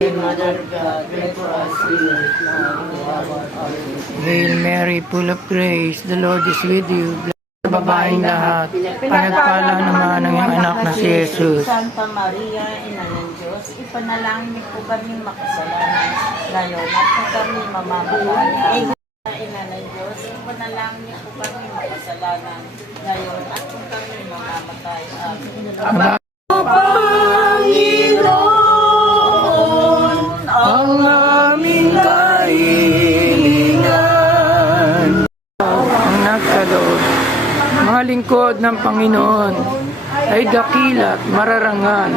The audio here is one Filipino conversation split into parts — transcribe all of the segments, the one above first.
Mother of God, pray for us sinners now and at the hour of our death. Hail Mary, full of grace, the Lord is with you. Blessed sa babaeng lahat, pinagpala naman ang iyong anak na si Jesus. Santa Maria, Ina ng Diyos, ipanalangin niyo po kami makasalanan ngayon at kung kami mamamatay. Ina ng Diyos, ipanalangin niyo po kami makasalanan ngayon at kung kami mamamatay. Amen. Panginoon, Ang aming kahilingan, ang nagkaloob, mga lingkod ng Panginoon ay dakilat, mararangal,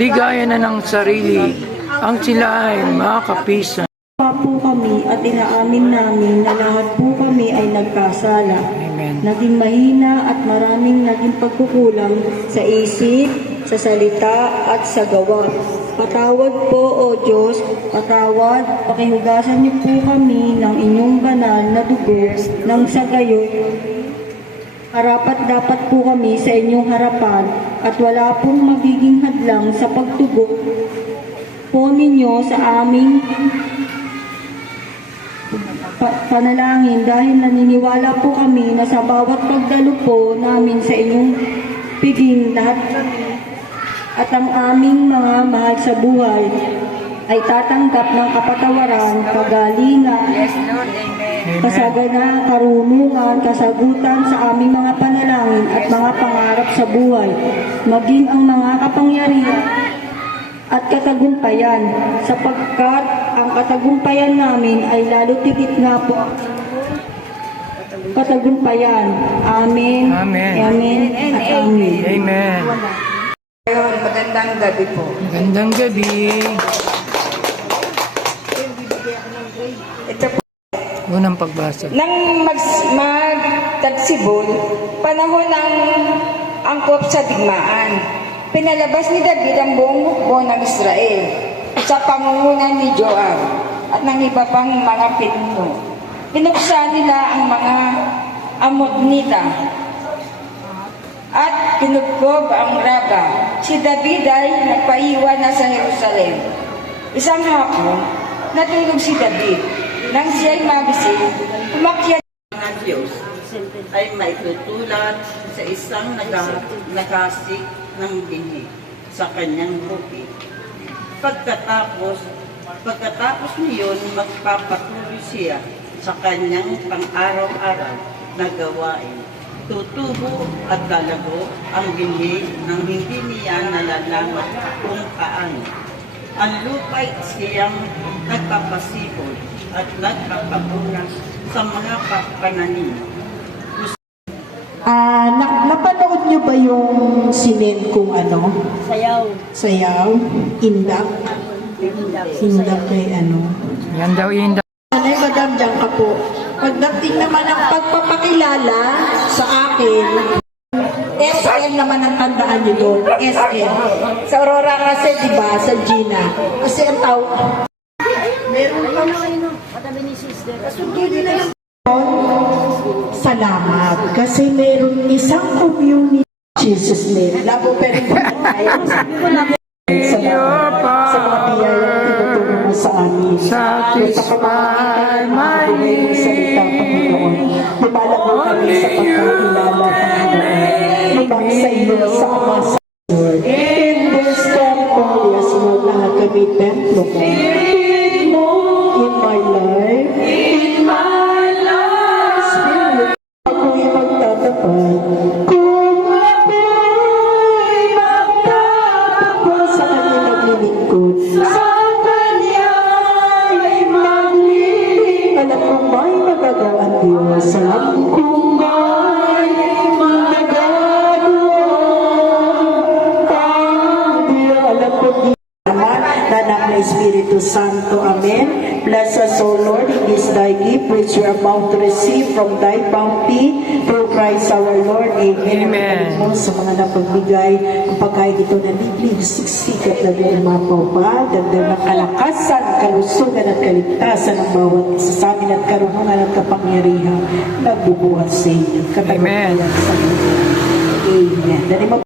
ligaya na ng sarili, ang sila ay makapisan. Pa po kami at inaamin namin na lahat po kami ay nagkasala. Amen. Naging mahina at maraming naging pagkukulang sa isip, sa salita at sa gawa. Patawad po o Diyos, patawad, pakihugasan niyo po kami ng inyong banal na dugo nang sa gayon harapat-dapat po kami sa inyong harapan at wala pong magiging hadlang sa pagtugon po ninyo sa aming panalangin dahil naniniwala po kami na sa bawat pagdalo po namin sa inyong piging lahat at ang aming mga mahal sa buhay ay tatanggap ng kapatawaran, kagalingan, kasagana, karunungan, kasagutan sa aming mga panalangin at mga pangarap sa buhay, maging ang mga kapangyarihan at katagumpayan, sapagkat ang katagumpayan namin ay lalo tigit nga po katagumpayan. Amen. Amen. Amen. At amen. Amen. Magandang gabi po. Magandang gabi. Ito po. Unang pagbasa. Nang magtagsibol, panahon ng angkop sa digmaan, pinalabas ni David ang buong hukbo ng Israel sa pangunguna ni Joab at ng iba pang mga pinuno. Pinuksa nila ang mga Amonita at kinugkob ang Raba. Si David ay nagpaiwan na sa Jerusalem. Isang hapon, natulog si David. Nang siya'y magising, umakyat Ng Diyos ay maitutulad sa isang nagasik ng binhi sa kanyang bukid. Pagkatapos niyon, magpapatuloy siya sa kanyang pang-araw-araw na gawain. Tutubo at lalago ang binhi nang hindi niya nalalaman kung paano. Ang lupa'y siyang nagpapasipol at nagpapabunas sa mga pananim. Napanood niyo ba yung sinin kung ano? Sayaw. Sayaw? Indak? Indak kay ano? Yan daw yun. Nanay, madam, dyan ka po. Pagdating naman ang pagpapakilala sa akin, SM naman ang tandaan niyo doon. SM. Sa Aurora kasi, di ba? Sa Gina. Kasi ang tawag. Meron pa na kayo. Patabi ni sister. Salamat. Kasi meron isang community. Jesus name. Labo pero salamat sa mga biyayang tinutulong mo sa amin. Satisfy my Salita, Panginoon. Lumalago kami sa pagkakilala, Panginoon. Lubak sa iyo, sa Ama, sa Lord. In this temple, yes, Lord, lahat kami templo mo. In my life, Spirit, ako'y magtatapat. Kung ako'y magtatapat sa kanya naglilingkod. Sa kanya'y maglilingkod. Alam kong may magagawa ang Diyos. Alam kong may magagawa ang Diyos. Alam kong di naman, Anak na Espiritu Santo. Amen. Bless us, O Lord, in this thy gift, which we are about to receive from thy bounty, through Christ our Lord. Amen. Amen. Mo sa mga napagbigay, ang pagkain ito na liblib, siksikat na rin umapaw pa, dagdag ng kalakasan, kalusugan at kaligtasan ng bawat isa sa amin at karunungan at kapangyarihan, nagbubuhat sa inyo. Amen. Amen.